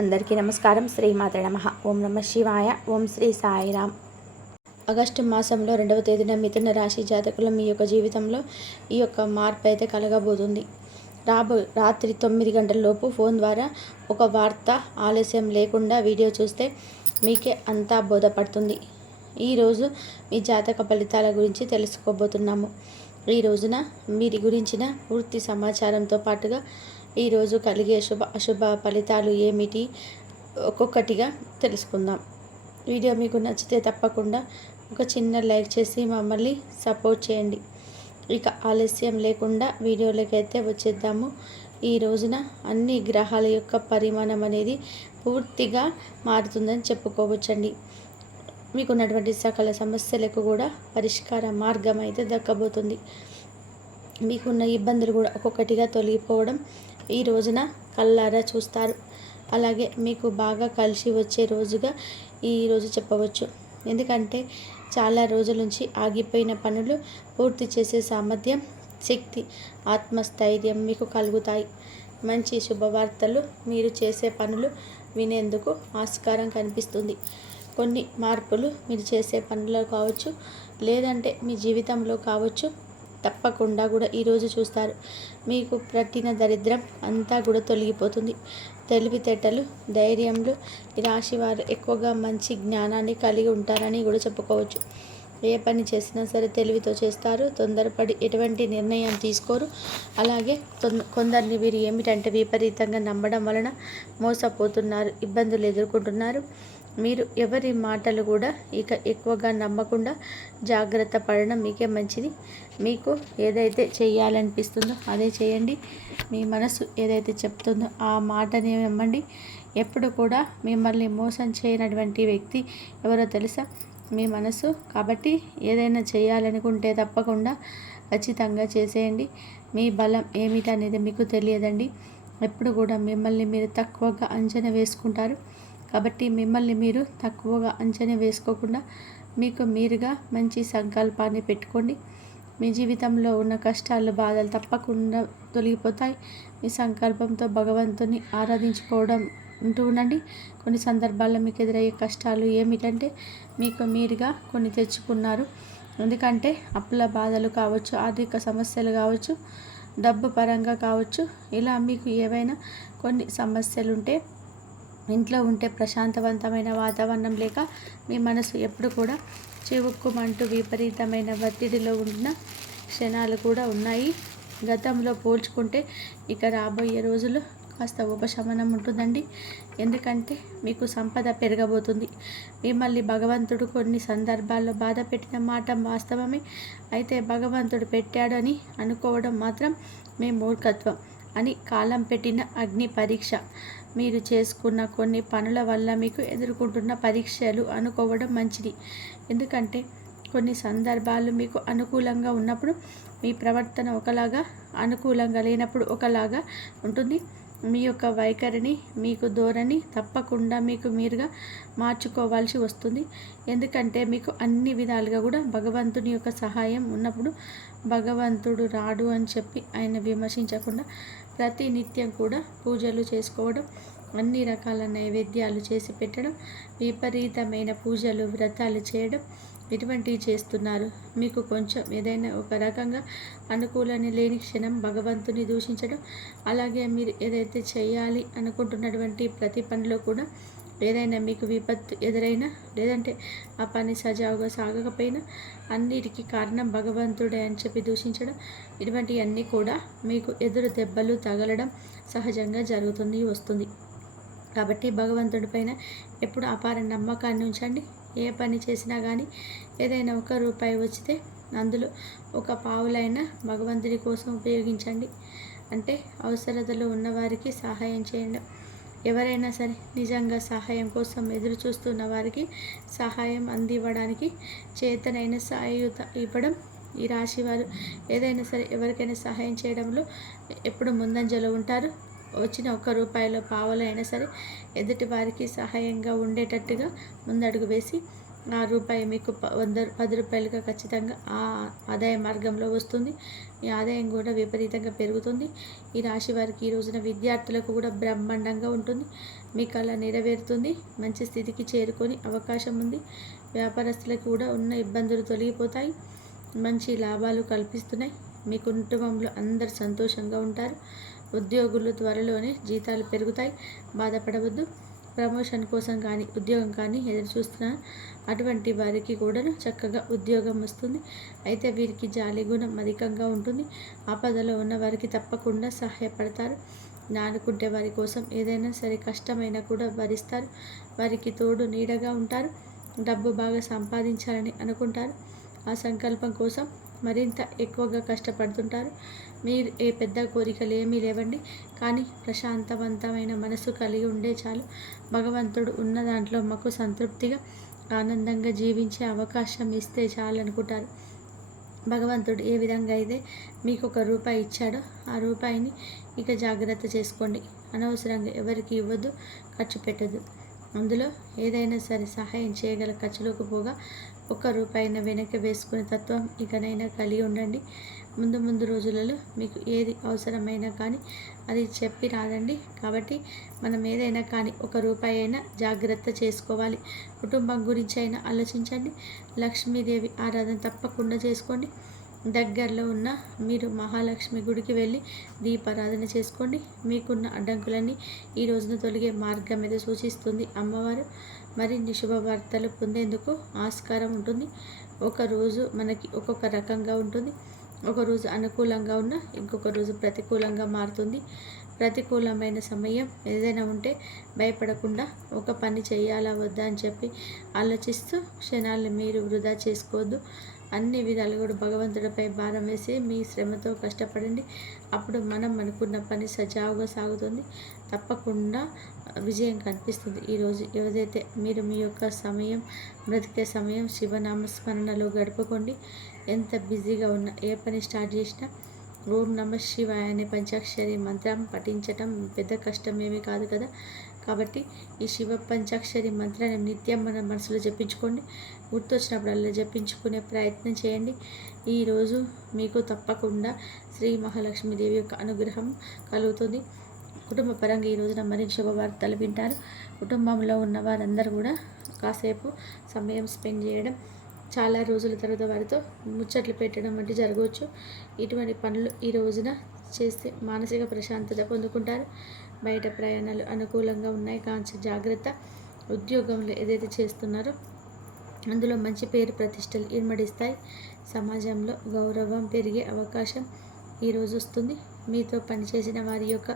అందరికీ నమస్కారం. శ్రీమాత నమ. ఓం నమ శివాయ. ఓం శ్రీ సాయిరామ్ ఆగస్టు మాసంలో రెండవ తేదీన మిథున రాశి జాతకులు మీ యొక్క జీవితంలో ఈ యొక్క మార్పు అయితే కలగబోతుంది. రాబో రాత్రి తొమ్మిది గంటల లోపు ఫోన్ ద్వారా ఒక వార్త ఆలస్యం లేకుండా వీడియో చూస్తే మీకే అంతా బోధపడుతుంది. ఈరోజు మీ జాతక ఫలితాల గురించి తెలుసుకోబోతున్నాము. ఈ రోజున వీరి గురించిన పూర్తి సమాచారంతో పాటుగా ఈరోజు కలిగే శుభ అశుభ ఫలితాలు ఏమిటి? ఒక్కొక్కటిగా తెలుసుకుందాం. వీడియో మీకు నచ్చితే తప్పకుండా ఒక చిన్న లైక్ చేసి మమ్మల్ని సపోర్ట్ చేయండి. ఇక ఆలస్యం లేకుండా వీడియోలకైతే వచ్చేద్దాము. ఈ రోజున అన్ని గ్రహాల యొక్క పరిమాణం అనేది పూర్తిగా మారుతుందని చెప్పుకోవచ్చండి. మీకున్నటువంటి సకల సమస్యలకు కూడా పరిష్కార మార్గం అయితే దక్కబోతుంది. మీకున్న ఇబ్బందులు కూడా ఒక్కొక్కటిగా తొలగిపోవడం ఈ రోజున కల్లారా చూస్తారు. అలాగే మీకు బాగా కలిసి వచ్చే రోజుగా ఈరోజు చెప్పవచ్చు. ఎందుకంటే చాలా రోజుల నుంచి ఆగిపోయిన పనులు పూర్తి చేసే సామర్థ్యం శక్తి ఆత్మస్థైర్యం మీకు కలుగుతాయి. మంచి శుభవార్తలు మీరు చేసే పనులు వినేందుకు ఆస్కారం కనిపిస్తుంది. కొన్ని మార్పులు మీరు చేసే పనులు కావచ్చు లేదంటే మీ జీవితంలో కావచ్చు తప్పకుండా కూడా ఈరోజు చూస్తారు. మీకు పట్టిన దరిద్రం అంతా కూడా తొలగిపోతుంది. తెలివితేటలు ధైర్యంలో ఈ రాశి వారు ఎక్కువగా మంచి జ్ఞానాన్ని కలిగి ఉంటారని కూడా చెప్పుకోవచ్చు. ఏ పని చేసినా సరే తెలివితో చేస్తారు. తొందరపడి ఎటువంటి నిర్ణయం తీసుకోరు. అలాగే కొందరిని వీరు ఏమిటంటే విపరీతంగా నమ్మడం వలన మోసపోతున్నారు. ఇబ్బందులు ఎదుర్కొంటున్నారు. మీరు ఎవరి మాటలు కూడా ఇక ఎక్కువగా నమ్మకుండా జాగ్రత్త పడడం మీకే మంచిది. మీకు ఏదైతే చేయాలనిపిస్తుందో అదే చేయండి. మీ మనసు ఏదైతే చెప్తుందో ఆ మాటనే నమ్మండి. ఎప్పుడు కూడా మిమ్మల్ని మోసం చేయనటువంటి వ్యక్తి ఎవరో తెలుసా? మీ మనసు. కాబట్టి ఏదైనా చేయాలనుకుంటే తప్పకుండా ఖచ్చితంగా చేసేయండి. మీ బలం ఏమిటనేది మీకు తెలియదండి. ఎప్పుడు కూడా మిమ్మల్ని మీరు తక్కువగా అంచనా వేసుకుంటారు. కాబట్టి మిమ్మల్ని మీరు తక్కువగా అంచనా వేసుకోకుండా మీకు మీరుగా మంచి సంకల్పాన్ని పెట్టుకోండి. మీ జీవితంలో ఉన్న కష్టాలు బాధలు తప్పకుండా తొలగిపోతాయి. మీ సంకల్పంతో భగవంతుని ఆరాధించుకోవడం ఉంటూ ఉండండి. కొన్ని సందర్భాల్లో మీకు ఎదురయ్యే కష్టాలు ఏమిటంటే మీకు మీరుగా కొన్ని తెచ్చుకున్నారు. ఎందుకంటే అప్పుల బాధలు కావచ్చు ఆర్థిక సమస్యలు కావచ్చు డబ్బు పరంగా కావచ్చు ఇలా మీకు ఏవైనా కొన్ని సమస్యలు ఉంటే ఇంట్లో ఉంటే ప్రశాంతవంతమైన వాతావరణం లేక మీ మనసు ఎప్పుడు కూడా చివుక్కుమంటూ విపరీతమైన ఒత్తిడిలో ఉన్న క్షణాలు కూడా ఉన్నాయి. గతంలో పోల్చుకుంటే ఇక రాబోయే రోజులు కాస్త ఉపశమనం ఉంటుందండి. ఎందుకంటే మీకు సంపద పెరగబోతుంది. మిమ్మల్ని భగవంతుడు కొన్ని సందర్భాల్లో బాధ పెట్టిన మాట వాస్తవమే. అయితే భగవంతుడు పెట్టాడని అనుకోవడం మాత్రం మీ మూర్ఖత్వం అని కాలం పెట్టిన అగ్ని పరీక్ష. మీరు చేసుకున్న కొన్ని పనుల వల్ల మీకు ఎదుర్కొంటున్న పరీక్షలు అనుకోవడం మంచిది. ఎందుకంటే కొన్ని సందర్భాలు మీకు అనుకూలంగా ఉన్నప్పుడు మీ ప్రవర్తన ఒకలాగా అనుకూలంగా లేనప్పుడు ఒకలాగా ఉంటుంది. మీ యొక్క వైఖరిని మీకు ధోరణి తప్పకుండా మీకు మీరుగా మార్చుకోవాల్సి వస్తుంది. ఎందుకంటే మీకు అన్ని విధాలుగా కూడా భగవంతుని యొక్క సహాయం ఉన్నప్పుడు భగవంతుడు రాడు అని చెప్పి ఆయన విమర్శించకుండా ప్రతి నిత్యం కూడా పూజలు చేసుకోవడం అన్ని రకాల నైవేద్యాలు చేసి పెట్టడం విపరీతమైన పూజలు వ్రతాలు చేయడం ఇటువంటివి చేస్తున్నారు. మీకు కొంచెం ఏదైనా ఒక రకంగా అనుకూలని లేని క్షణం భగవంతుని దూషించడం అలాగే మీరు ఏదైతే చేయాలి అనుకుంటున్నటువంటి ప్రతి పనిలో కూడా ఏదైనా మీకు విపత్తు ఎదురైనా లేదంటే ఆ పని సజావుగా సాగకపోయినా అన్నిటికీ కారణం భగవంతుడే అని చెప్పి దూషించడం ఇటువంటివన్నీ కూడా మీకు ఎదురు దెబ్బలు తగలడం సహజంగా జరుగుతుంది వస్తుంది. కాబట్టి భగవంతుడిపైన ఎప్పుడు అపార నమ్మకాన్ని ఉంచండి. ఏ పని చేసినా కానీ ఏదైనా ఒక రూపాయి వచ్చితే అందులో ఒక పావులైనా భగవంతుడి కోసం ఉపయోగించండి. అంటే అవసరతలో ఉన్నవారికి సహాయం చేయండి. ఎవరైనా సరే నిజంగా సహాయం కోసం ఎదురు చూస్తున్న వారికి సహాయం అందివ్వడానికి చేతనైన సాయుత ఇవ్వడం ఈ రాశి వారు ఏదైనా సరే ఎవరికైనా సహాయం చేయడంలో ఎప్పుడు ముందంజలో ఉంటారు. వచ్చిన ఒక్క రూపాయలో అయినా సరే ఎదుటి వారికి సహాయంగా ఉండేటట్టుగా ముందడుగు వేసి ఆ రూపాయి మీకు ప వంద పది రూపాయలుగా ఖచ్చితంగా ఆ ఆదాయ మార్గంలో వస్తుంది. మీ ఆదాయం కూడా విపరీతంగా పెరుగుతుంది. ఈ రాశి వారికి ఈ రోజున విద్యార్థులకు కూడా బ్రహ్మాండంగా ఉంటుంది. మీ కళ నెరవేరుతుంది. మంచి స్థితికి చేరుకొని అవకాశం ఉంది. వ్యాపారస్తులకు కూడా ఉన్న ఇబ్బందులు తొలగిపోతాయి. మంచి లాభాలు కల్పిస్తున్నాయి. మీ కుటుంబంలో అందరు సంతోషంగా ఉంటారు. ఉద్యోగులు త్వరలోనే జీతాలు పెరుగుతాయి. బాధపడవద్దు. ప్రమోషన్ కోసం కానీ ఉద్యోగం కానీ ఎదురు చూస్తున్న అటువంటి వారికి కూడా చక్కగా ఉద్యోగం వస్తుంది. అయితే వీరికి జాలి గుణం అధికంగా ఉంటుంది. ఆపదలో ఉన్న వారికి తప్పకుండా సహాయపడతారు. నానుకుంటే వారి కోసం ఏదైనా సరే కష్టమైనా కూడా భరిస్తారు. వారికి తోడు నీడగా ఉంటారు. డబ్బు బాగా సంపాదించాలని అనుకుంటారు. ఆ సంకల్పం కోసం మరింత ఎక్కువగా కష్టపడుతుంటారు. మీరు ఏ పెద్ద కోరికలు ఏమీ లేవండి. కానీ ప్రశాంతవంతమైన మనసు కలిగి ఉండే చాలు. భగవంతుడు ఉన్న దాంట్లో మాకు సంతృప్తిగా ఆనందంగా జీవించే అవకాశం ఇస్తే చాలు అనుకుంటారు భగవంతుడు ఏ విధంగా అయితే మీకు ఒక రూపాయి ఇచ్చాడో ఆ రూపాయిని ఇక జాగ్రత్త చేసుకోండి. అనవసరంగా ఎవరికి ఇవ్వద్దు ఖర్చు పెట్టద్దు. అందులో ఏదైనా సరే సహాయం చేయగల ఖర్చులోకి పోగా ఒక్క రూపాయిన వెనక్కి వేసుకునే తత్వం ఇకనైనా కలిగి ఉండండి. ముందు ముందు రోజులలో మీకు ఏది అవసరమైనా కానీ అది చెప్పి రాదండి. కాబట్టి మనం ఏదైనా కానీ ఒక రూపాయి అయినా జాగ్రత్త చేసుకోవాలి. కుటుంబం గురించి అయినా ఆలోచించండి. లక్ష్మీదేవి ఆరాధన తప్పకుండా చేసుకోండి. దగ్గరలో ఉన్న మీరు మహాలక్ష్మి గుడికి వెళ్ళి దీపారాధన చేసుకోండి. మీకున్న అడ్డంకులన్నీ ఈ రోజున తొలగే మార్గం మీద సూచిస్తుంది అమ్మవారు. మరిన్ని శుభవార్తలు పొందేందుకు ఆస్కారం ఉంటుంది. ఒకరోజు మనకి ఒక్కొక్క రకంగా ఉంటుంది. ఒకరోజు అనుకూలంగా ఉన్న ఇంకొక రోజు ప్రతికూలంగా మారుతుంది. ప్రతికూలమైన సమయం ఏదైనా ఉంటే భయపడకుండా ఒక పని చేయాలా వద్దా అని చెప్పి ఆలోచిస్తూ క్షణాలను మీరు వృధా చేసుకోవద్దు. అన్ని విధాలు కూడా భగవంతుడిపై భారం వేసి మీ శ్రమతో కష్టపడండి. అప్పుడు మనం అనుకున్న పని సజావుగా సాగుతుంది. తప్పకుండా విజయం కనిపిస్తుంది. ఈరోజు ఏదైతే మీరు మీ యొక్క సమయం బ్రతికే సమయం శివనామస్మరణలో గడుపుకోండి. ఎంత బిజీగా ఉన్నా ఏ పని స్టార్ట్ చేసినా ఓం నమ శివాయ అనే పంచాక్షరి మంత్రం పఠించటం పెద్ద కష్టం ఏమీ కాదు కదా. కాబట్టి ఈ శివ పంచాక్షరి మంత్రాన్ని నిత్యం మన మనసులో జపించుకోండి. గుర్తొచ్చినప్పుడల్లా జపించుకునే ప్రయత్నం చేయండి. ఈరోజు మీకు తప్పకుండా శ్రీ మహాలక్ష్మీదేవి యొక్క అనుగ్రహం కలుగుతుంది. కుటుంబ పరంగా ఈ రోజున మరిన్ని శుభవార్తలు వింటారు. కుటుంబంలో ఉన్న వారందరూ కూడా కాసేపు సమయం స్పెండ్ చేయడం చాలా రోజుల తర్వాత వారితో ముచ్చట్లు పెట్టడం వంటి జరగవచ్చు. ఇటువంటి పనులు ఈ రోజున చేస్తే మానసిక ప్రశాంతత పొందుకుంటారు. బయట ప్రయాణాలు అనుకూలంగా ఉన్నాయి. కాంచి జాగ్రత్త ఉద్యోగంలో ఏదైతే చేస్తున్నారో అందులో మంచి పేరు ప్రతిష్టలు ఇమ్మడిస్తాయి. సమాజంలో గౌరవం పెరిగే అవకాశం ఈరోజు వస్తుంది. మీతో పనిచేసిన వారి యొక్క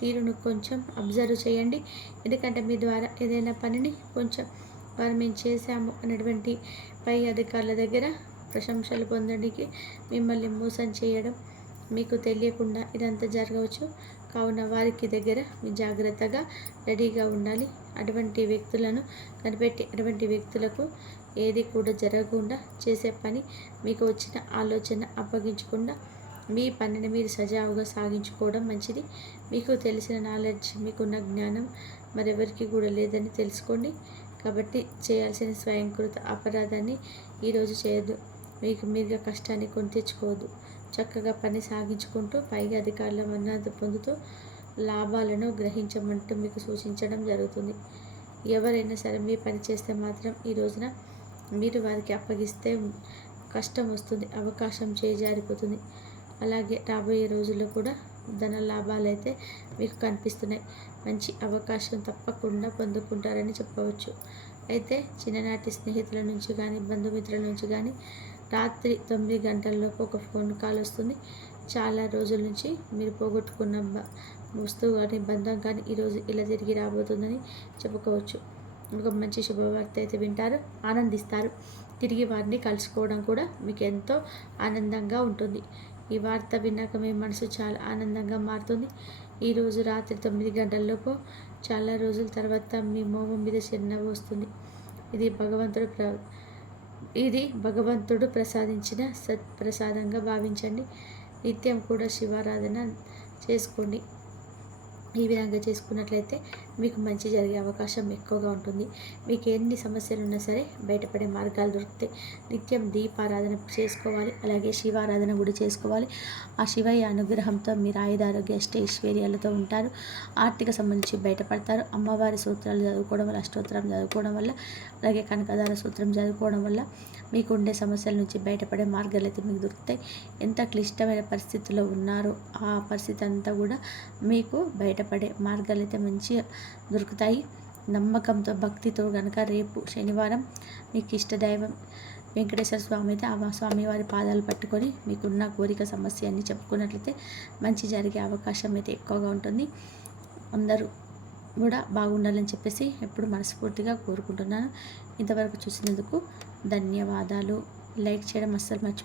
తీరును కొంచెం అబ్జర్వ్ చేయండి. ఎందుకంటే మీ ద్వారా ఏదైనా పనిని కొంచెం వారు మేము చేశాము అనేటువంటి పై అధికారుల దగ్గర ప్రశంసలు పొందడానికి మిమ్మల్ని మోసం చేయడం మీకు తెలియకుండా ఇదంతా జరగవచ్చు. కావున వారికి దగ్గర మీ జాగ్రత్తగా రెడీగా ఉండాలి. అటువంటి వ్యక్తులను కనిపెట్టి అటువంటి వ్యక్తులకు ఏది కూడా జరగకుండా చేసే పని మీకు వచ్చిన ఆలోచన అప్పగించకుండా మీ పనిని మీరు సజావుగా సాగించుకోవడం మంచిది. మీకు తెలిసిన నాలెడ్జ్ మీకున్న జ్ఞానం మరెవరికి కూడా లేదని తెలుసుకోండి. కాబట్టి చేయాల్సిన స్వయంకృత అపరాధాన్ని ఈరోజు చేయదు మీకు మీరుగా కష్టాన్ని కొని తెచ్చుకోవద్దు చక్కగా పని సాగించుకుంటూ పైగా అధికారుల మన్నత పొందుతూ లాభాలను గ్రహించమంటూ మీకు సూచించడం జరుగుతుంది. ఎవరైనా సరే మీ పని చేస్తే మాత్రం ఈ రోజున మీరు వారికి అప్పగిస్తే కష్టం వస్తుంది అవకాశం చేజారిపోతుంది. అలాగే రాబోయే రోజుల్లో కూడా ధన లాభాలు అయితే మీకు కనిపిస్తున్నాయి. మంచి అవకాశం తప్పకుండా పొందుకుంటారని చెప్పవచ్చు. అయితే చిన్ననాటి స్నేహితుల నుంచి కానీ బంధుమిత్రుల నుంచి కానీ రాత్రి తొమ్మిది గంటల్లోపు ఒక ఫోన్ కాల్ వస్తుంది. చాలా రోజుల నుంచి మీరు పోగొట్టుకున్న వస్తువు కానీ బంధం కానీ ఈరోజు ఇలా తిరిగి రాబోతుందని చెప్పుకోవచ్చు. ఒక మంచి శుభవార్త అయితే వింటారు ఆనందిస్తారు. తిరిగి వారిని కలుసుకోవడం కూడా మీకు ఎంతో ఆనందంగా ఉంటుంది. ఈ వార్త విన్నాక మీ మనసు చాలా ఆనందంగా మారుతుంది. ఈరోజు రాత్రి తొమ్మిది గంటల్లోపు చాలా రోజుల తర్వాత మీ మోహం మీద చిరునవ్వు వస్తుంది. ఇది భగవంతుడు ప్ర ఇది భగవంతుడు ప్రసాదించిన సత్ప్రసాదంగా భావించండి. నిత్యం కూడా శివారాధన చేసుకోండి. ఈ విధంగా చేసుకున్నట్లయితే మీకు మంచి జరిగే అవకాశం ఎక్కువగా ఉంటుంది. మీకు ఎన్ని సమస్యలు ఉన్నా సరే బయటపడే మార్గాలు దొరుకుతాయి నిత్యం దీపారాధన చేసుకోవాలి. అలాగే శివారాధన కూడా చేసుకోవాలి. ఆ శివయ్య అనుగ్రహంతో మీరు ఆయుధారోగ్య అష్టైశ్వర్యాలతో ఉంటారు. ఆర్థిక సంబంధించి బయటపడతారు. అమ్మవారి సూత్రాలు చదువుకోవడం వల్ల అష్టోత్తరం చదువుకోవడం వల్ల అలాగే కనకదార సూత్రం చదువుకోవడం వల్ల మీకు ఉండే సమస్యల నుంచి బయటపడే మార్గాలు అయితే మీకు దొరుకుతాయి. ఎంత క్లిష్టమైన పరిస్థితిలో ఉన్నారో ఆ పరిస్థితి అంతా కూడా మీకు బయటపడే మార్గాలు అయితే మంచిగా దొరుకుతాయి. నమ్మకంతో భక్తితో కనుక రేపు శనివారం మీకు ఇష్టదైవం వెంకటేశ్వర స్వామి అయితే ఆ స్వామివారి పాదాలు పట్టుకొని మీకున్న కోరిక సమస్య అని చెప్పుకున్నట్లయితే మంచి జరిగే అవకాశం అయితే ఎక్కువగా ఉంటుంది. అందరూ కూడా బాగుండాలని చెప్పేసి ఎప్పుడు మనస్ఫూర్తిగా కోరుకుంటున్నాను. ఇంతవరకు చూసినందుకు ధన్యవాదాలు. లైక్ చేయడం అస్సలు మర్చిపో